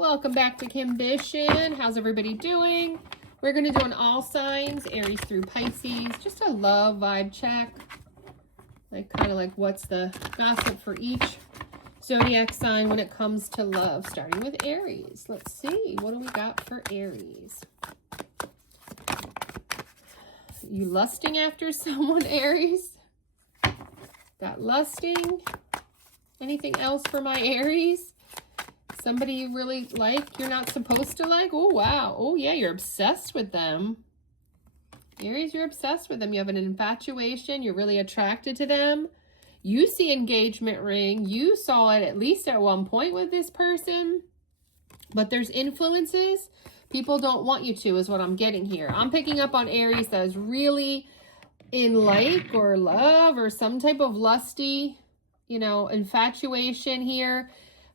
Welcome back to Kimbition. How's everybody doing? We're going to do an all signs, Aries through Pisces. Just a love vibe check. Kind of like what's the gossip for each zodiac sign when it comes to love. Starting with Aries. Let's see. What do we got for Aries? You lusting after someone, Aries? Got lusting. Anything else for my Aries? Somebody you really like, you're not supposed to like? Oh, wow. Oh, yeah, you're obsessed with them. Aries, you're obsessed with them. You have an infatuation. You're really attracted to them. You see engagement ring. You saw it at least at one point with this person. But there's influences. People don't want you to, is what I'm getting here. I'm picking up on Aries that is really in like or love or some type of lusty, infatuation here.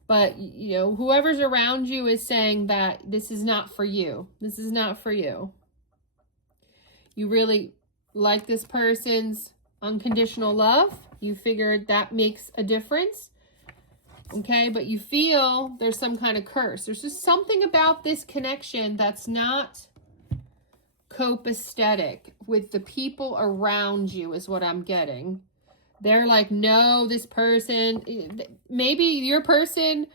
But, whoever's around you is saying that this is not for you. This is not for you. You really like this person's unconditional love. You figured that makes a difference. Okay, but you feel there's some kind of curse. There's just something about this connection that's not copacetic with the people around you is what I'm getting. They're like, no, this person, maybe your person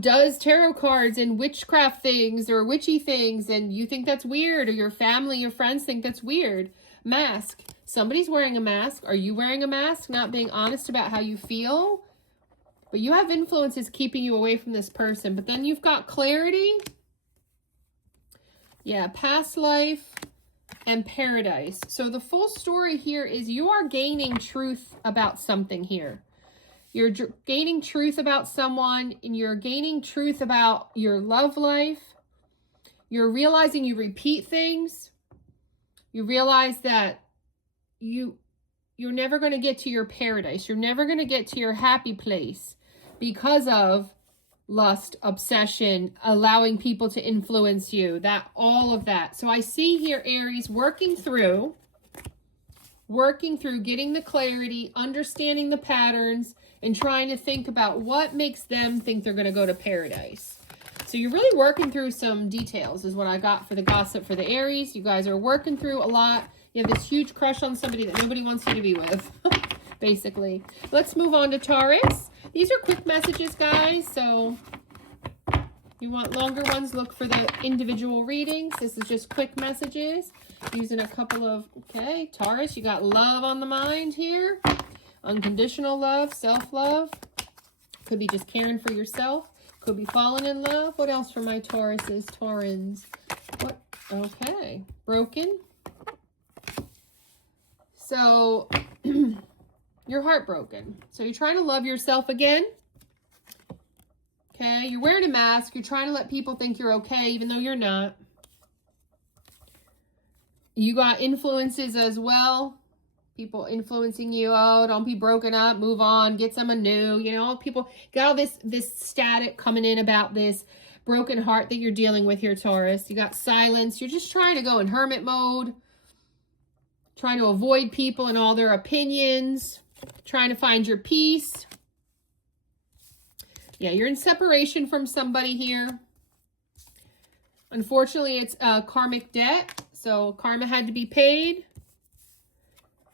does tarot cards and witchcraft things or witchy things, and you think that's weird, or your family, your friends think that's weird. Mask. Somebody's wearing a mask. Are you wearing a mask? Not being honest about how you feel? But you have influences keeping you away from this person. But then you've got clarity. Yeah, past life and paradise. So the full story here is you are gaining truth about something here. You're gaining truth about someone, and you're gaining truth about your love life. You're realizing you repeat things. You realize that you're never going to get to your paradise. You're never going to get to your happy place because of lust, obsession, allowing people to influence you, all of that. So I see here Aries working through getting the clarity, understanding the patterns, and trying to think about what makes them think they're going to go to paradise. So you're really working through some details is what I got for the gossip for the Aries. You guys are working through a lot. You have this huge crush on somebody that nobody wants you to be with, basically. Let's move on to Taurus. These are quick messages, guys, so if you want longer ones, look for the individual readings. This is just quick messages using a couple of, okay, Taurus, you got love on the mind here. Unconditional love, self-love. Could be just caring for yourself. Could be falling in love. What else for my Tauruses, Taurans? What? Okay, broken. So you're heartbroken. So you're trying to love yourself again. Okay, you're wearing a mask. You're trying to let people think you're okay, even though you're not. You got influences as well. People influencing you. Oh, don't be broken up. Move on. Get someone new. People got all this static coming in about this broken heart that you're dealing with here, Taurus. You got silence. You're just trying to go in hermit mode. Trying to avoid people and all their opinions. Trying to find your peace. Yeah, you're in separation from somebody here. Unfortunately, it's a karmic debt. So karma had to be paid.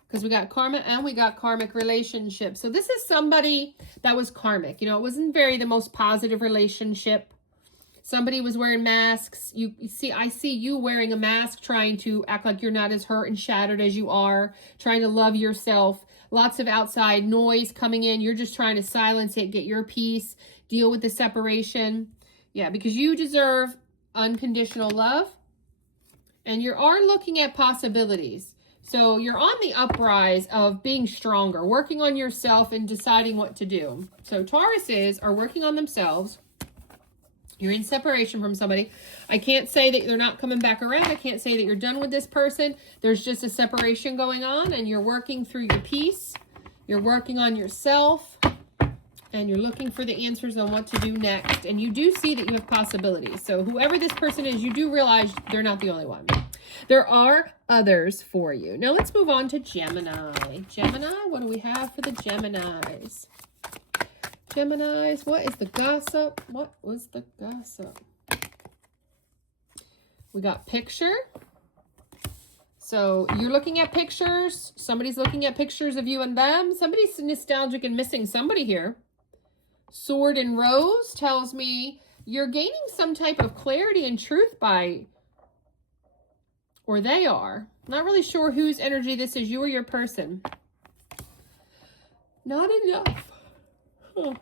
Because we got karma and we got karmic relationship. So this is somebody that was karmic. It wasn't the most positive relationship. Somebody was wearing masks. I see you wearing a mask, trying to act like you're not as hurt and shattered as you are. Trying to love yourself. Lots of outside noise coming in. You're just trying to silence it, get your peace, deal with the separation. Yeah, because you deserve unconditional love. And you are looking at possibilities. So you're on the uprise of being stronger, working on yourself and deciding what to do. So Tauruses are working on themselves. You're in separation from somebody. I can't say that they're not coming back around. I can't say that you're done with this person. There's just a separation going on, and you're working through your peace. You're working on yourself, and you're looking for the answers on what to do next. And you do see that you have possibilities. So whoever this person is, you do realize they're not the only one. There are others for you. Now let's move on to Gemini. Gemini, what do we have for the Geminis? Geminis, what is the gossip? What was the gossip? We got picture. So you're looking at pictures. Somebody's looking at pictures of you and them. Somebody's nostalgic and missing somebody here. Sword and Rose tells me you're gaining some type of clarity and truth by, or they are. Not really sure whose energy this is, you or your person. Not enough. Huh.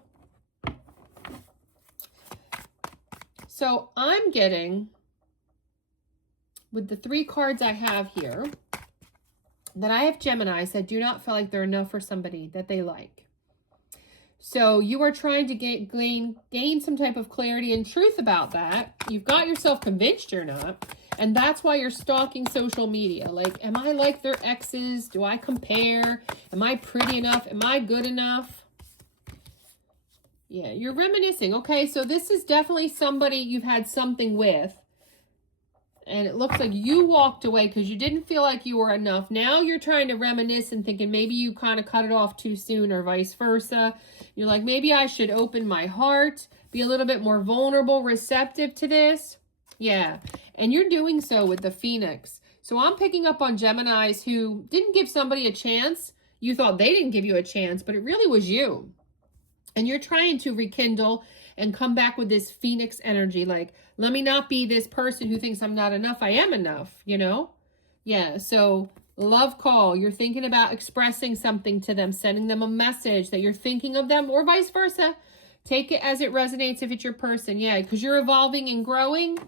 So I'm getting, with the 3 cards I have here, that I have Geminis that do not feel like they're enough for somebody that they like. So you are trying to gain some type of clarity and truth about that. You've got yourself convinced you're not. And that's why you're stalking social media. Like, am I like their exes? Do I compare? Am I pretty enough? Am I good enough? Yeah, you're reminiscing. Okay, so this is definitely somebody you've had something with. And it looks like you walked away because you didn't feel like you were enough. Now you're trying to reminisce and thinking maybe you kind of cut it off too soon or vice versa. You're like, maybe I should open my heart, be a little bit more vulnerable, receptive to this. Yeah, and you're doing so with the Phoenix. So I'm picking up on Geminis who didn't give somebody a chance. You thought they didn't give you a chance, but it really was you. And you're trying to rekindle and come back with this Phoenix energy. Like, let me not be this person who thinks I'm not enough. I am enough, you know? Yeah, so love call. You're thinking about expressing something to them, sending them a message that you're thinking of them or vice versa. Take it as it resonates if it's your person. Yeah, because you're evolving and growing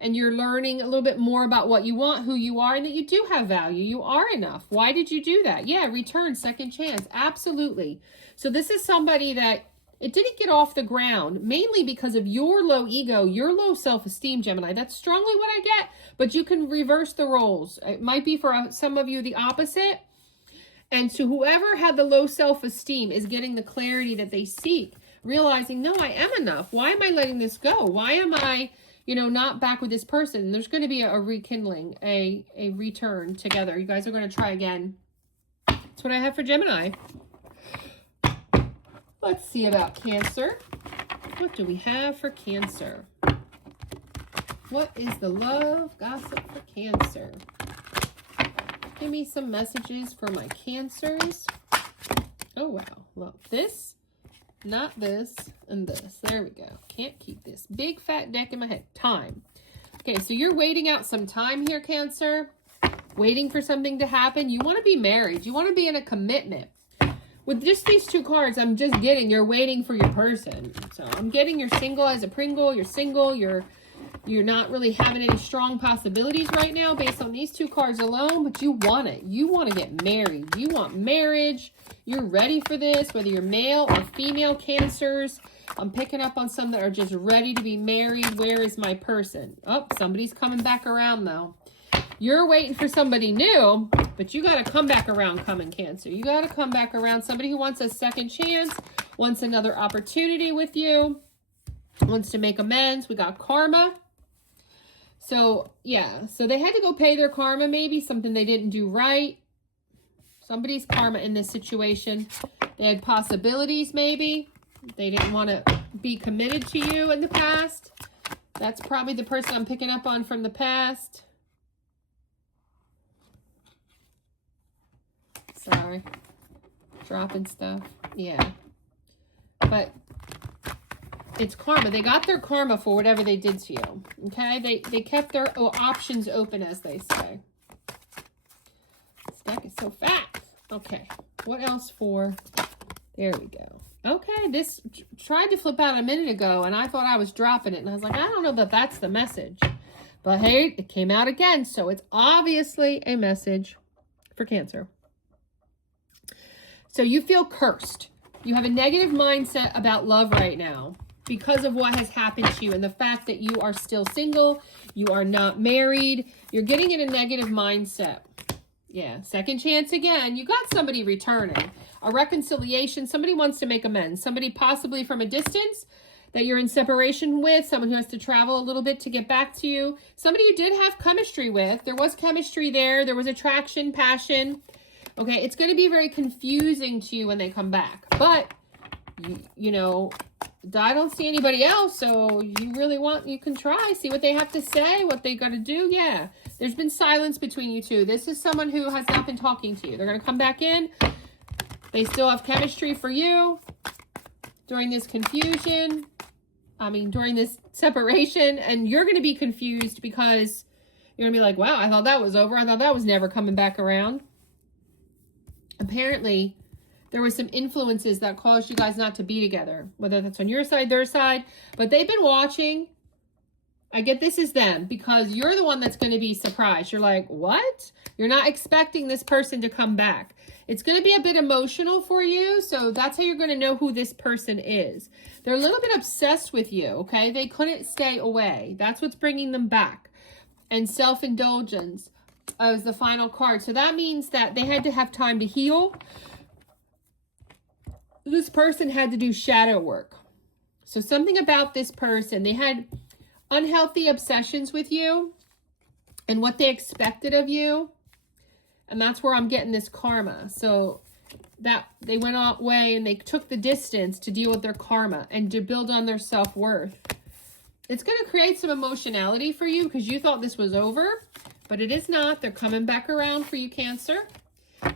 and you're learning a little bit more about what you want, who you are, and that you do have value. You are enough. Why did you do that? Yeah, return, second chance. Absolutely. So this is somebody that it didn't get off the ground, mainly because of your low ego, your low self-esteem, Gemini. That's strongly what I get, but you can reverse the roles. It might be for some of you the opposite. And so whoever had the low self-esteem is getting the clarity that they seek, realizing, no, I am enough. Why am I letting this go? Why am I, you know, not back with this person? And there's going to be a rekindling, a return together. You guys are going to try again. That's what I have for Gemini. Let's see about Cancer. What do we have for Cancer? What is the love gossip for Cancer? Give me some messages for my Cancers. Oh, wow. Well, this, not this, and this. There we go. Can't keep this big fat deck in my head. Time. Okay, so you're waiting out some time here, Cancer. Waiting for something to happen. You want to be married. You want to be in a commitment. With just these 2 cards, I'm just getting you're waiting for your person. So I'm getting you're single as a Pringle. You're single. You're not really having any strong possibilities right now based on these 2 cards alone, but you want it. You want to get married. You want marriage. You're ready for this, whether you're male or female Cancers. I'm picking up on some that are just ready to be married. Where is my person? Oh, somebody's coming back around, though. You're waiting for somebody new, but you got to come back around, Cancer. You got to come back around. Somebody who wants a second chance, wants another opportunity with you, wants to make amends. We got karma. So, yeah. So they had to go pay their karma, maybe. Something they didn't do right. Somebody's karma in this situation. They had possibilities, maybe. They didn't want to be committed to you in the past. That's probably the person I'm picking up on from the past. Sorry. Dropping stuff. Yeah. But it's karma. They got their karma for whatever they did to you. Okay? They kept their options open, as they say. This deck is so fast. Okay. What else for? There we go. Okay. This tried to flip out a minute ago, and I thought I was dropping it. And I was like, I don't know that that's the message. But hey, it came out again. So it's obviously a message for Cancer. So you feel cursed. You have a negative mindset about love right now because of what has happened to you and the fact that you are still single. You are not married. You're getting in a negative mindset. Yeah, second chance again. You got somebody returning. A reconciliation. Somebody wants to make amends. Somebody possibly from a distance that you're in separation with. Someone who has to travel a little bit to get back to you. Somebody you did have chemistry with. There was chemistry there. There was attraction, passion. Okay, it's going to be very confusing to you when they come back. But You know, I don't see anybody else, so you really you can try, see what they have to say, what they got to do. Yeah, there's been silence between you two. This is someone who has not been talking to you. They're going to come back in. They still have chemistry for you during this confusion. I mean, during this separation, and you're going to be confused because you're going to be like, wow, I thought that was over. I thought that was never coming back around. Apparently, there were some influences that caused you guys not to be together, whether that's on your side, their side, but they've been watching. I get this is them because you're the one that's going to be surprised. You're like, what? You're not expecting this person to come back. It's going to be a bit emotional for you, so that's how you're going to know who this person is. They're a little bit obsessed with you, okay? They couldn't stay away. That's what's bringing them back. And self-indulgence is the final card. So that means that they had to have time to heal. This person had to do shadow work. So something about this person, they had unhealthy obsessions with you and what they expected of you. And that's where I'm getting this karma. So that they went away and they took the distance to deal with their karma and to build on their self-worth. It's going to create some emotionality for you because you thought this was over, but it is not. They're coming back around for you, Cancer.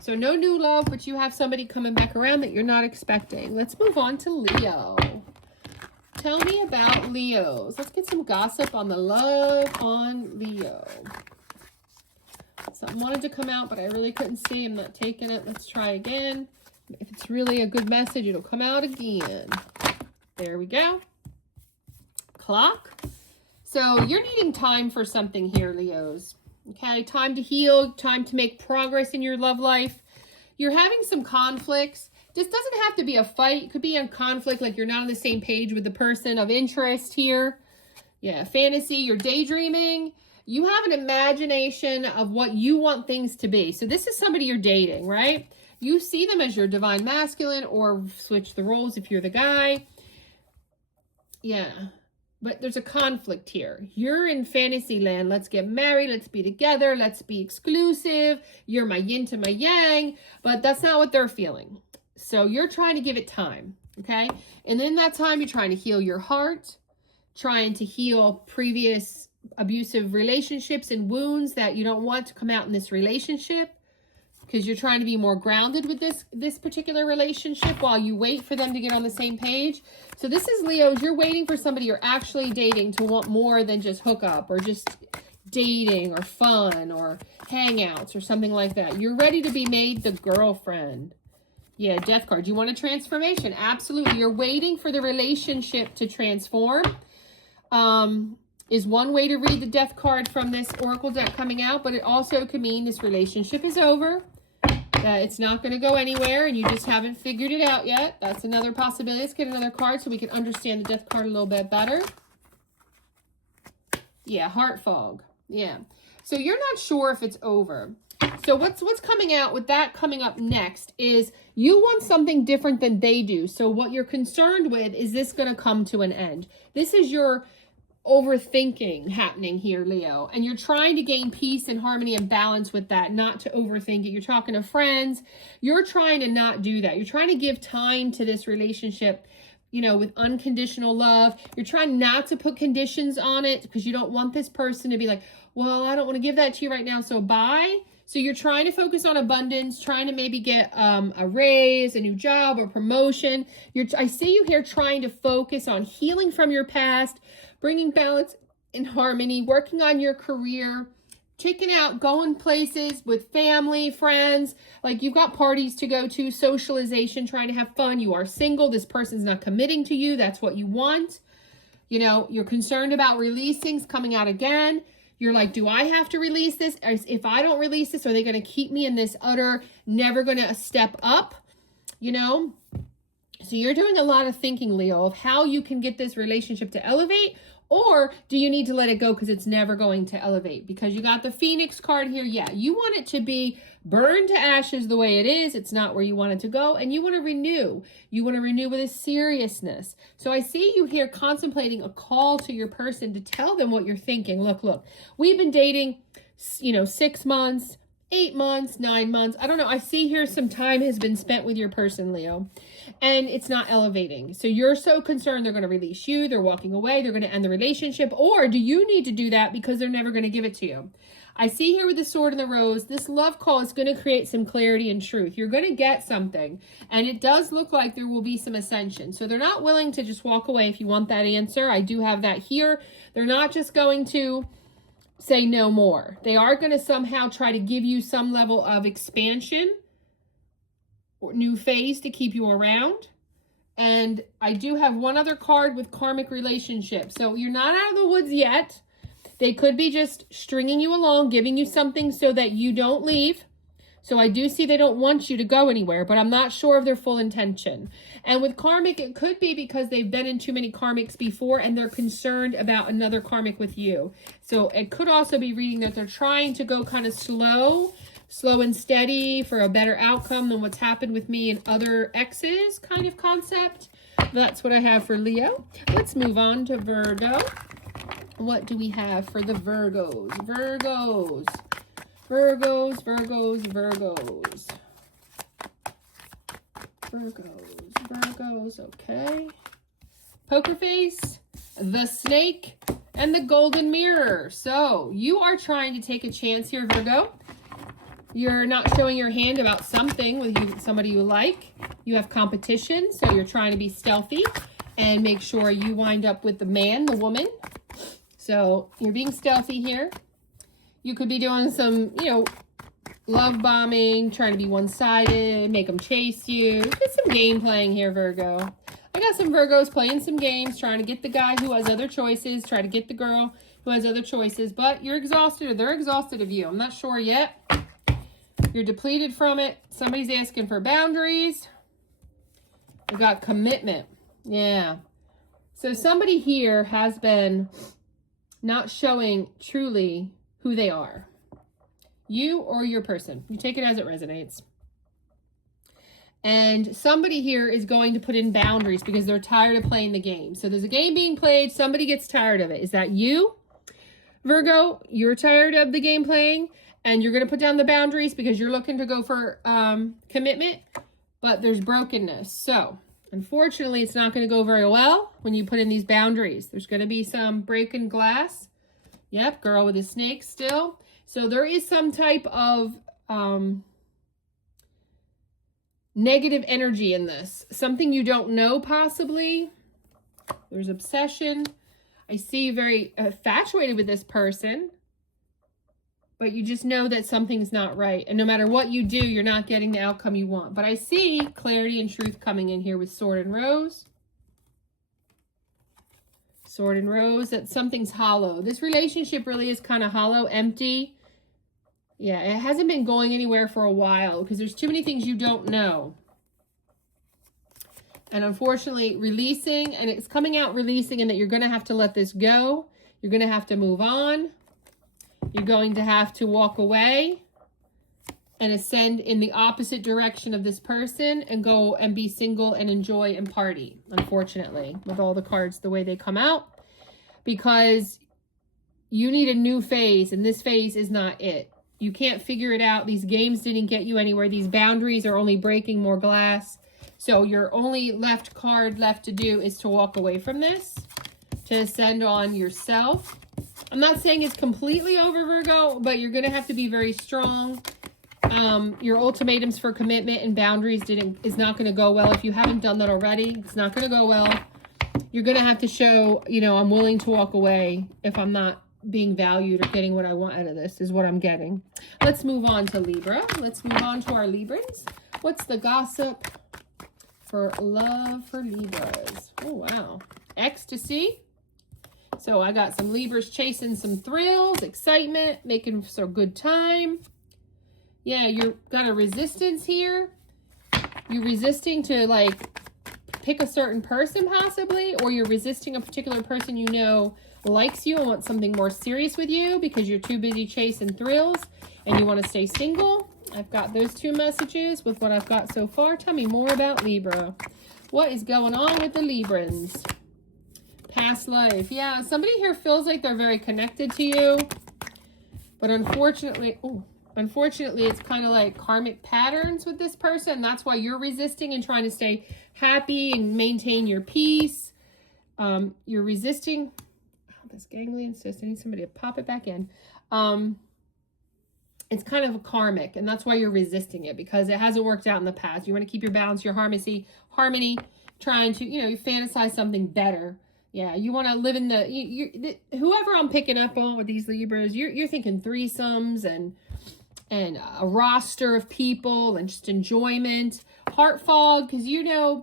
So no new love, but you have somebody coming back around that you're not expecting. Let's move on to Leo. Tell me about Leos. Let's get some gossip on the love on Leo. Something wanted to come out, but I really couldn't see. I'm not taking it. Let's try again. If it's really a good message, it'll come out again. There we go. Clock. So you're needing time for something here, Leos. Okay, time to heal, time to make progress in your love life. You're having some conflicts. This doesn't have to be a fight. It could be a conflict, like you're not on the same page with the person of interest here. Yeah, fantasy, you're daydreaming. You have an imagination of what you want things to be. So this is somebody you're dating, right? You see them as your divine masculine, or switch the roles if you're the guy. Yeah. But there's a conflict here. You're in fantasy land. Let's get married. Let's be together. Let's be exclusive. You're my yin to my yang. But that's not what they're feeling. So you're trying to give it time. Okay? And in that time, you're trying to heal your heart. Trying to heal previous abusive relationships and wounds that you don't want to come out in this relationship. Because you're trying to be more grounded with this particular relationship while you wait for them to get on the same page. So this is Leos. You're waiting for somebody you're actually dating to want more than just hookup or just dating or fun or hangouts or something like that. You're ready to be made the girlfriend. Yeah, Death card. You want a transformation? Absolutely. You're waiting for the relationship to transform. Is one way to read the Death card from this Oracle deck coming out, but it also could mean this relationship is over. It's not going to go anywhere and you just haven't figured it out yet. That's another possibility. Let's get another card so we can understand the Death card a little bit better. Yeah, heart fog. Yeah. So you're not sure if it's over. So what's coming out with that coming up next is you want something different than they do. So what you're concerned with is this going to come to an end. This is your overthinking happening here, Leo, and you're trying to gain peace and harmony and balance with that, not to overthink it. You're talking to friends. You're trying to not do that. You're trying to give time to this relationship, you know, with unconditional love. You're trying not to put conditions on it because you don't want this person to be like, well, I don't want to give that to you right now, so bye. So you're trying to focus on abundance, trying to maybe get a raise, a new job, or promotion. I see you here trying to focus on healing from your past, bringing balance and harmony, working on your career, checking out, going places with family, friends. Like you've got parties to go to, socialization, trying to have fun. You are single. This person's not committing to you. That's what you want. You know, you're concerned about releasings coming out again. You're like, do I have to release this? If I don't release this, are they going to keep me in this utter, never going to step up? You know? So you're doing a lot of thinking, Leo, of how you can get this relationship to elevate, or do you need to let it go because it's never going to elevate? Because you got the Phoenix card here. Yeah, you want it to be burned to ashes the way it is. It's not where you want it to go. And you want to renew. You want to renew with a seriousness. So I see you here contemplating a call to your person to tell them what you're thinking. Look, we've been dating, 6 months, 8 months, 9 months. I don't know. I see here some time has been spent with your person, Leo, and it's not elevating. So you're so concerned they're going to release you, they're walking away, they're going to end the relationship, or do you need to do that because they're never going to give it to you? I see here with the sword and the rose, this love call is going to create some clarity and truth. You're going to get something, and it does look like there will be some ascension. So they're not willing to just walk away if you want that answer. I do have that here. They're not just going to say no more. They are going to somehow try to give you some level of expansion or new phase to keep you around. And I do have one other card with karmic relationship. So you're not out of the woods yet. They could be just stringing you along, giving you something so that you don't leave. So I do see they don't want you to go anywhere, but I'm not sure of their full intention. And with karmic, it could be because they've been in too many karmics before and they're concerned about another karmic with you. So it could also be reading that they're trying to go kind of slow and steady for a better outcome than what's happened with me and other exes kind of concept. That's what I have for Leo. Let's move on to Virgo. What do we have for the Virgos? Virgos, okay. Poker face, the snake, and the golden mirror. So you are trying to take a chance here, Virgo. You're not showing your hand about something with somebody you like. You have competition, so you're trying to be stealthy and make sure you wind up with the man, the woman. So you're being stealthy here. You could be doing some, love bombing, trying to be one-sided, make them chase you. Get some game playing here, Virgo. I got some Virgos playing some games, trying to get the guy who has other choices, try to get the girl who has other choices, but you're exhausted or they're exhausted of you. I'm not sure yet. You're depleted from it. Somebody's asking for boundaries. We got commitment. Yeah. So somebody here has been not showing truly who they are. You or your person. You take it as it resonates. And somebody here is going to put in boundaries because they're tired of playing the game. So there's a game being played. Somebody gets tired of it. Is that you, Virgo? You're tired of the game playing and you're going to put down the boundaries because you're looking to go for commitment, but there's brokenness. So unfortunately, it's not going to go very well when you put in these boundaries. There's going to be some breaking glass. Yep, girl with a snake still. So there is some type of negative energy in this. Something you don't know, possibly. There's obsession. I see you very infatuated with this person. But you just know that something's not right. And no matter what you do, you're not getting the outcome you want. But I see clarity and truth coming in here with sword and rose. Sword and rose, that something's hollow. This relationship really is kind of hollow, empty. Yeah, it hasn't been going anywhere for a while because there's too many things you don't know. And unfortunately, releasing, and it's coming out releasing, and that you're going to have to let this go. You're going to have to move on. You're going to have to walk away and ascend in the opposite direction of this person and go and be single and enjoy and party, unfortunately, with all the cards the way they come out, because you need a new phase, and this phase is not it. You can't figure it out. These games didn't get you anywhere. These boundaries are only breaking more glass. So your only card left to do is to walk away from this, to ascend on yourself. I'm not saying it's completely over, Virgo, but you're going to have to be very strong. Your ultimatums for commitment and boundaries is not going to go well. If you haven't done that already, it's not going to go well. You're going to have to show, I'm willing to walk away if I'm not being valued or getting what I want out of this, is what I'm getting. Let's move on to Libra. Let's move on to our Librans. What's the gossip for love for Libras? Oh, wow. Ecstasy. So I got some Libras chasing some thrills, excitement, making for a good time. Yeah, you've got a resistance here. You're resisting to, pick a certain person, possibly, or you're resisting a particular person likes you and wants something more serious with you because you're too busy chasing thrills and you want to stay single. I've got those two messages with what I've got so far. Tell me more about Libra. What is going on with the Librans? Past life. Yeah, somebody here feels like they're very connected to you, but unfortunately, Unfortunately, it's kind of like karmic patterns with this person. That's why you're resisting and trying to stay happy and maintain your peace. You're resisting. Oh, this ganglion cyst. I need somebody to pop it back in. It's kind of a karmic, and that's why you're resisting it, because it hasn't worked out in the past. You want to keep your balance, your harmony, trying to, you fantasize something better. Yeah, you want to live in whoever I'm picking up on with these Libras, you're thinking threesomes and a roster of people and just enjoyment, heart fog, because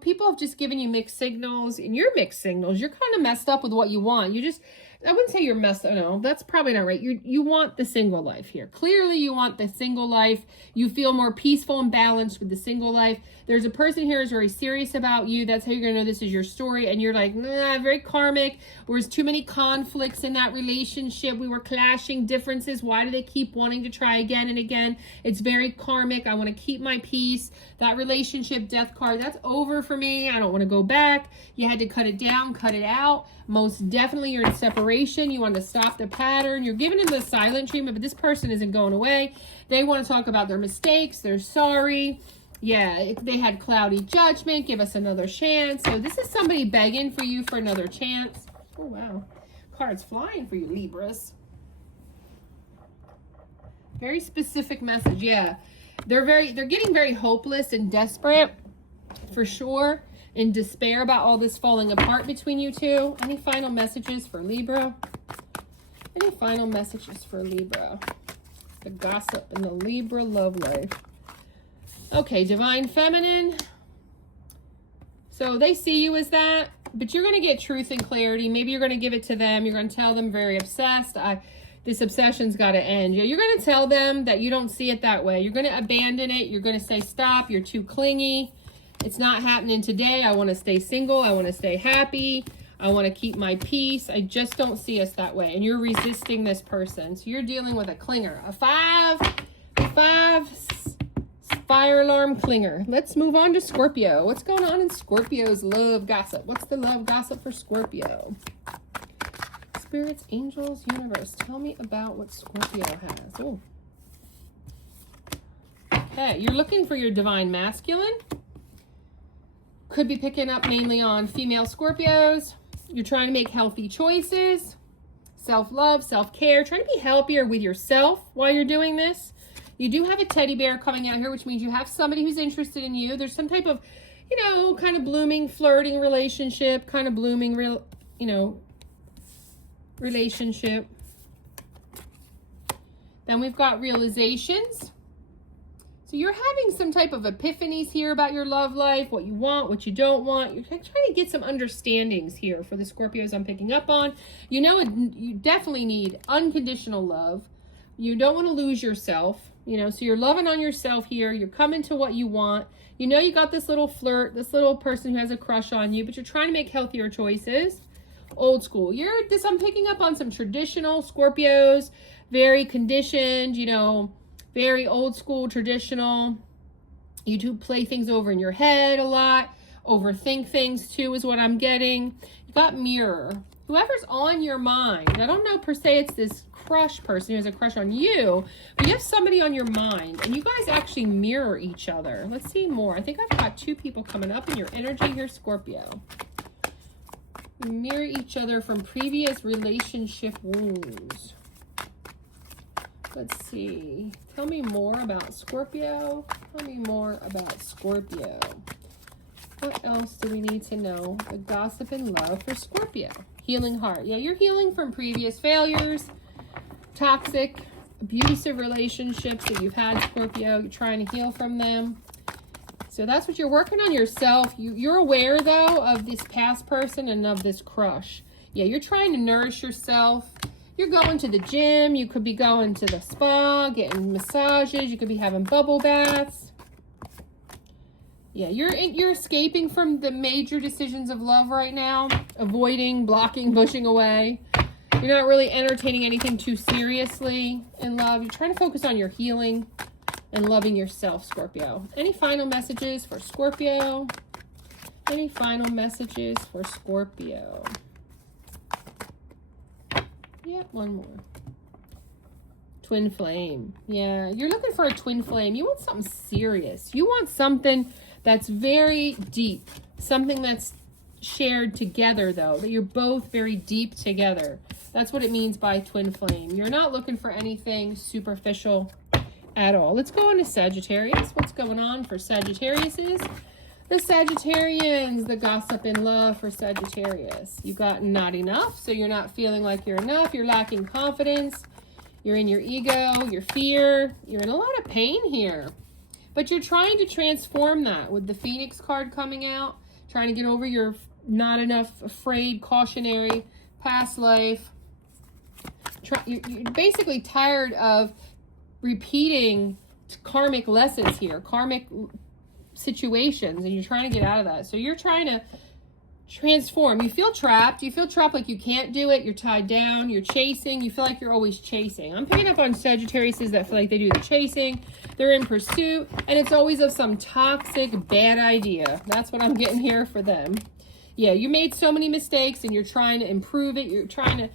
people have just given you mixed signals, and you're mixed signals. You're kind of messed up with what you want. I wouldn't say you're messed up. No, that's probably not right. You want the single life here. Clearly, you want the single life. You feel more peaceful and balanced with the single life. There's a person here who's very serious about you. That's how you're going to know this is your story. And you're like, nah, very karmic. There's too many conflicts in that relationship. We were clashing differences. Why do they keep wanting to try again and again? It's very karmic. I want to keep my peace. That relationship death card, that's over for me. I don't want to go back. You had to cut it down, cut it out. Most definitely you're in separation. You want to stop the pattern. You're giving them the silent treatment, but this person isn't going away. They want to talk about their mistakes. They're sorry. Yeah, if they had cloudy judgment, give us another chance. So this is somebody begging for you for another chance. Oh, wow. Cards flying for you, Libras. Very specific message. Yeah. They're getting very hopeless and desperate, for sure, in despair about all this falling apart between you two. Any final messages for Libra? Any final messages for Libra? The gossip in the Libra love life. Okay, Divine Feminine. So they see you as that, but you're going to get truth and clarity. Maybe you're going to give it to them. You're going to tell them very obsessed. This obsession's got to end. You're going to tell them that you don't see it that way. You're going to abandon it. You're going to say, stop. You're too clingy. It's not happening today. I want to stay single. I want to stay happy. I want to keep my peace. I just don't see us that way. And you're resisting this person. So you're dealing with a clinger. A five fire alarm clinger. Let's move on to Scorpio. What's going on in Scorpio's love gossip? What's the love gossip for Scorpio? Spirits, angels, universe. Tell me about what Scorpio has. Oh. Okay, you're looking for your divine masculine. Could be picking up mainly on female Scorpios. You're trying to make healthy choices. Self-love, self-care. Trying to be healthier with yourself while you're doing this. You do have a teddy bear coming out here, which means you have somebody who's interested in you. There's some type of, kind of blooming, flirting relationship, kind of blooming, relationship. Then we've got realizations. So you're having some type of epiphanies here about your love life, what you want, what you don't want. You're trying to get some understandings here for the Scorpios I'm picking up on. You definitely need unconditional love. You don't want to lose yourself, so you're loving on yourself here. You're coming to what you want. You got this little flirt, this little person who has a crush on you, but you're trying to make healthier choices. Old school. I'm picking up on some traditional Scorpios, very conditioned, very old school, traditional. You do play things over in your head a lot. Overthink things too is what I'm getting. You got mirror. Whoever's on your mind. I don't know per se it's this crush person who has a crush on you, but you have somebody on your mind and you guys actually mirror each other. Let's see more. I think I've got two people coming up in your energy here, Scorpio. You mirror each other from previous relationship wounds. Let's see. Tell me more about Scorpio. Tell me more about Scorpio. What else do we need to know? The gossip and love for Scorpio. Healing heart. Yeah, you're healing from previous failures, toxic, abusive relationships that you've had, Scorpio. You're trying to heal from them. So that's what you're working on yourself. You're aware, though, of this past person and of this crush. Yeah, you're trying to nourish yourself. You're going to the gym. You could be going to the spa, getting massages. You could be having bubble baths. Yeah, you're escaping from the major decisions of love right now. Avoiding, blocking, pushing away. You're not really entertaining anything too seriously in love. You're trying to focus on your healing and loving yourself, Scorpio. Any final messages for Scorpio? Any final messages for Scorpio? Yeah, one more. Twin flame. Yeah, you're looking for a twin flame. You want something serious. You want something that's very deep. Something that's shared together, though. That you're both very deep together. That's what it means by twin flame. You're not looking for anything superficial at all. Let's go on to Sagittarius. What's going on for Sagittarius is the Sagittarians, the gossip in love for Sagittarius. You got not enough, so you're not feeling like you're enough. You're lacking confidence. You're in your ego, your fear. You're in a lot of pain here. But you're trying to transform that with the Phoenix card coming out. Trying to get over your not enough, afraid, cautionary, past life. You're basically tired of repeating karmic lessons here. Karmic situations. And you're trying to get out of that. So you're trying to transform. You feel trapped. You feel trapped like you can't do it. You're tied down. You're chasing. You feel like you're always chasing. I'm picking up on Sagittariuses that feel like they do the chasing. They're in pursuit. And it's always of some toxic, bad idea. That's what I'm getting here for them. Yeah, you made so many mistakes and you're trying to improve it. You're trying to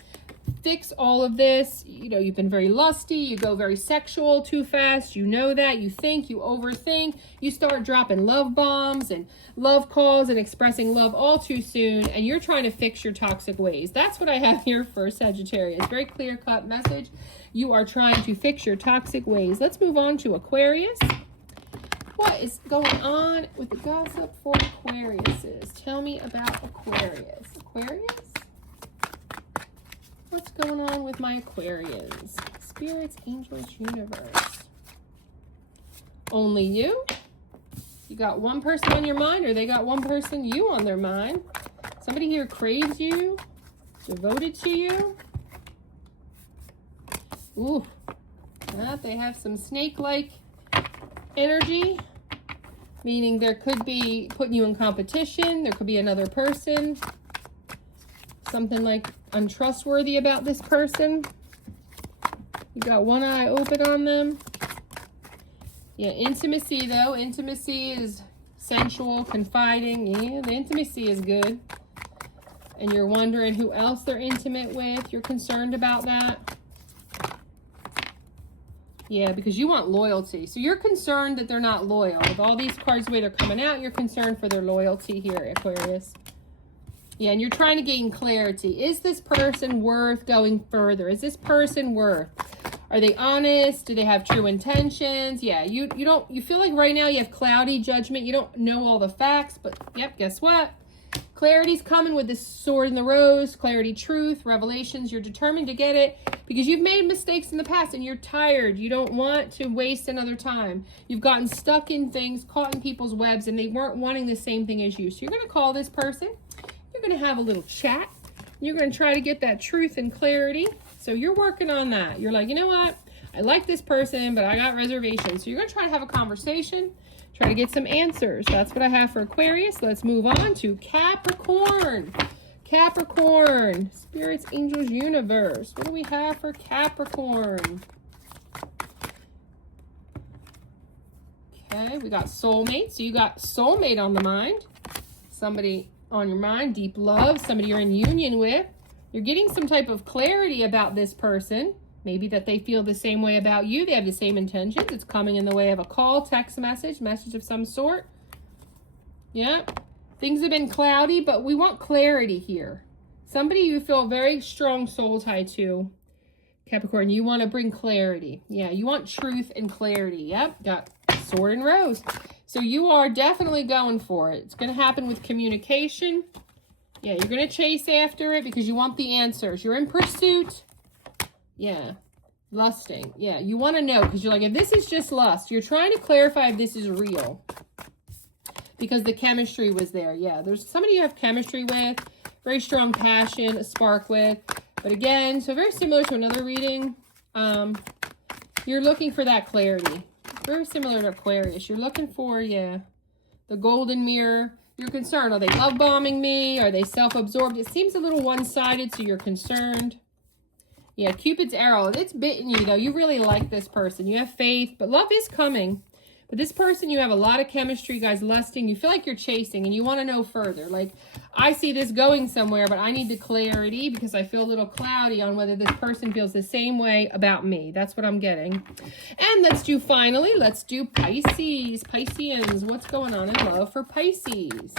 fix all of this. You know, you've been very lusty. You go very sexual too fast. You know that. You think. You overthink. You start dropping love bombs and love calls and expressing love all too soon. And you're trying to fix your toxic ways. That's what I have here for Sagittarius. Very clear-cut message. You are trying to fix your toxic ways. Let's move on to Aquarius. What is going on with the gossip for Aquariuses? Tell me about Aquarius. Aquarius? What's going on with my Aquarians? Spirits, angels, universe. Only you? You got one person on your mind, or they got one person, you, on their mind. Somebody here craves you, devoted to you. Ooh, they have some snake-like energy, meaning there could be putting you in competition. There could be another person. Something like untrustworthy about this person. You got one eye open on them. Yeah, intimacy though. Intimacy is sensual, confiding. Yeah, the intimacy is good. And you're wondering who else they're intimate with. You're concerned about that. Yeah, because you want loyalty. So you're concerned that they're not loyal. With all these cards the way they're coming out, you're concerned for their loyalty here, Aquarius. Yeah, and you're trying to gain clarity. Is this person worth going further? Is this person worth? Are they honest? Do they have true intentions? Yeah, you feel like right now you have cloudy judgment. You don't know all the facts, but yep, guess what? Clarity's coming with this sword in the rose, clarity, truth, revelations. You're determined to get it because you've made mistakes in the past and you're tired. You don't want to waste another time. You've gotten stuck in things, caught in people's webs, and they weren't wanting the same thing as you. So you're going to call this person. You're going to have a little chat. You're going to try to get that truth and clarity. So you're working on that. You're like, you know what? I like this person, but I got reservations. So you're going to try to have a conversation. Try to get some answers. That's what I have for Aquarius. Let's move on to Capricorn. Capricorn. Spirits, angels, universe. What do we have for Capricorn? Okay, we got soulmate. So you got soulmate on the mind. Somebody on your mind, deep love, somebody you're in union with. You're getting some type of clarity about this person. Maybe that they feel the same way about you. They have the same intentions. It's coming in the way of a call, text message of some sort. Yeah. Things have been cloudy, but we want clarity here. Somebody you feel very strong soul tie to, Capricorn. You want to bring clarity. Yeah, you want truth and clarity. Yep, got sword and rose. So you are definitely going for it. It's going to happen with communication. Yeah, you're going to chase after it because you want the answers. You're in pursuit. Yeah, lusting. Yeah, you want to know because you're like, if this is just lust, you're trying to clarify if this is real because the chemistry was there. Yeah, there's somebody you have chemistry with, very strong passion, a spark with. But again, so very similar to another reading. You're looking for that clarity. Very similar to Aquarius. You're looking for, yeah, the golden mirror. You're concerned. Are they love bombing me? Are they self-absorbed? It seems a little one-sided, so you're concerned. Yeah, Cupid's arrow. It's bitten you, though. You really like this person. You have faith, but love is coming. But this person, you have a lot of chemistry, guys, lusting. You feel like you're chasing and you want to know further. Like, I see this going somewhere, but I need the clarity because I feel a little cloudy on whether this person feels the same way about me. That's what I'm getting. And let's do Pisces. Pisceans, what's going on in love for Pisces?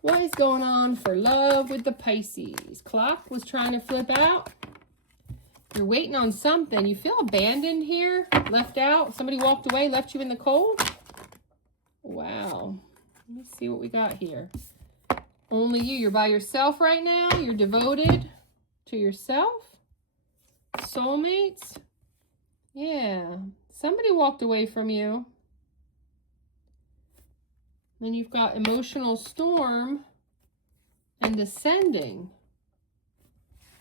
What is going on for love with the Pisces? Clock was trying to flip out. You're waiting on something. You feel abandoned here, left out. Somebody walked away, left you in the cold. Wow. Let me see what we got here. Only you. You're by yourself right now. You're devoted to yourself. Soulmates. Yeah. Somebody walked away from you. Then you've got emotional storm and descending.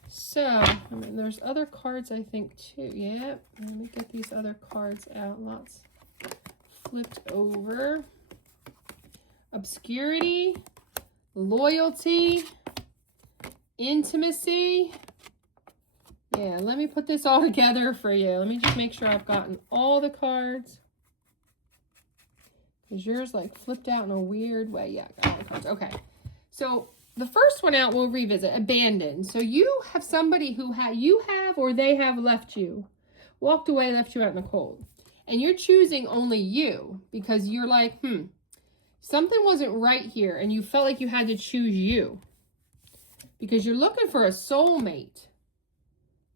So, I mean, there's other cards, I think, too. Yeah, let me get these other cards out. Lots flipped over. Obscurity, loyalty, intimacy. Yeah, let me put this all together for you. Let me just make sure I've gotten all the cards. Because yours, like, flipped out in a weird way. Yeah, got all the cards. Okay, so the first one out, we'll revisit, abandoned. So you have somebody who or they have left you, walked away, left you out in the cold. And you're choosing only you because you're like, something wasn't right here. And you felt like you had to choose you because you're looking for a soulmate,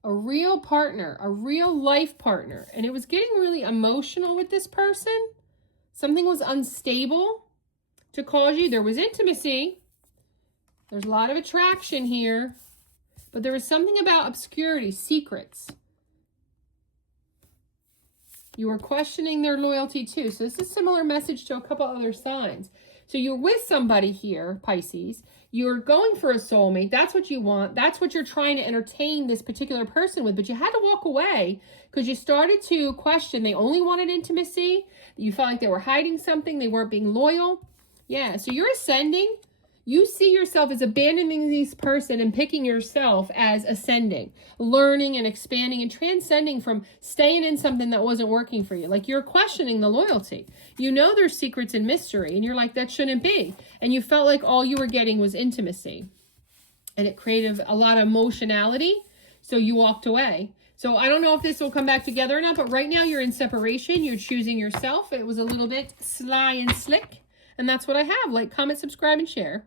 a real partner, a real life partner. And it was getting really emotional with this person. Something was unstable to cause you. There was intimacy. There's a lot of attraction here, but there was something about obscurity, secrets. You were questioning their loyalty too. So this is a similar message to a couple other signs. So you're with somebody here, Pisces. You're going for a soulmate. That's what you want. That's what you're trying to entertain this particular person with. But you had to walk away because you started to question. They only wanted intimacy. You felt like they were hiding something. They weren't being loyal. Yeah, so you're ascending. You see yourself as abandoning this person and picking yourself as ascending, learning and expanding and transcending from staying in something that wasn't working for you. Like you're questioning the loyalty. You know there's secrets and mystery and you're like, that shouldn't be. And you felt like all you were getting was intimacy. And it created a lot of emotionality. So you walked away. So I don't know if this will come back together or not, but right now you're in separation. You're choosing yourself. It was a little bit sly and slick. And that's what I have. Like, comment, subscribe, and share.